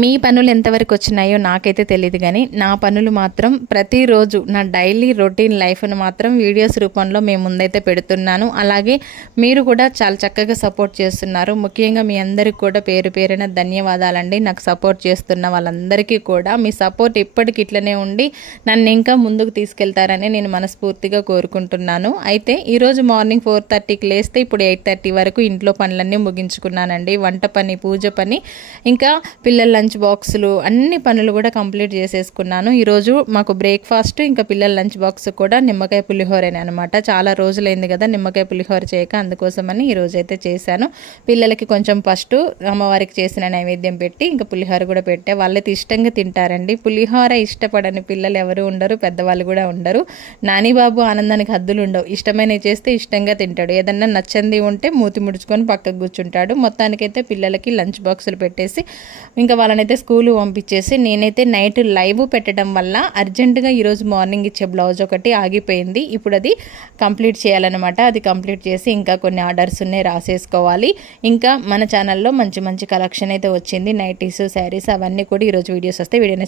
మీ పనులు ఎంతవరకు వచ్చినాయో నాకైతే తెలియదు, కానీ నా పనులు మాత్రం ప్రతిరోజు నా డైలీ రొటీన్ లైఫ్ను మాత్రం వీడియోస్ రూపంలో మేము ముందైతే పెడుతున్నాను. అలాగే మీరు కూడా చాలా చక్కగా సపోర్ట్ చేస్తున్నారు. ముఖ్యంగా మీ అందరికీ కూడా పేరు పేరున ధన్యవాదాలండి. నాకు సపోర్ట్ చేస్తున్న వాళ్ళందరికీ కూడా మీ సపోర్ట్ ఇప్పటికి ఇట్లనే ఉండి నన్ను ఇంకా ముందుకు తీసుకెళ్తారని నేను మనస్ఫూర్తిగా కోరుకుంటున్నాను. అయితే ఈరోజు మార్నింగ్ 4:30కి లేస్తే ఇప్పుడు 8:30 వరకు ఇంట్లో పనులన్నీ ముగించుకున్నానండి. వంట పని, పూజ పని, ఇంకా పిల్లల లంచ్ బాక్సులు, అన్ని పనులు కూడా కంప్లీట్ చేసేసుకున్నాను. ఈరోజు మాకు బ్రేక్ఫాస్ట్ ఇంకా పిల్లల లంచ్ బాక్స్ కూడా నిమ్మకాయ పులిహోరనే అనమాట. చాలా రోజులైంది కదా నిమ్మకాయ పులిహోర చేయక, అందుకోసమని ఈరోజు అయితే చేశాను. పిల్లలకి కొంచెం ఫస్ట్ అమ్మవారికి చేసిన నైవేద్యం పెట్టి ఇంకా పులిహోర కూడా పెట్టే. వాళ్ళైతే ఇష్టంగా తింటారండి. పులిహోర ఇష్టపడని పిల్లలు ఎవరు ఉండరు, పెద్దవాళ్ళు కూడా ఉండరు. నానిబాబు ఆనందానికి హద్దులు ఉండవు. ఇష్టమైనవి చేస్తే ఇష్టంగా తింటాడు. ఏదన్నా నచ్చంది ఉంటే మూతి ముడుచుకొని పక్కకు కూర్చుంటాడు. మొత్తానికైతే పిల్లలకి లంచ్ బాక్సులు పెట్టేసి ఇంకా వాళ్ళనైతే స్కూల్ పంపించేసి నేనైతే నైట్ లైవ్ పెట్టడం వల్ల అర్జెంటుగా ఈరోజు మార్నింగ్ ఇచ్చే బ్లౌజ్ ఒకటి ఆగిపోయింది. ఇప్పుడు అది కంప్లీట్ చేయాలన్నమాట. అది కంప్లీట్ చేసి ఇంకా కొన్ని ఆర్డర్స్ ఉన్నాయి, రాసేసుకోవాలి. ఇంకా మన ఛానల్లో మంచి మంచి కలెక్షన్ అయితే వచ్చింది. నైటీస్, శారీస్ అవన్నీ కూడా ఈరోజు వీడియోస్ వస్తాయి. వీడియోని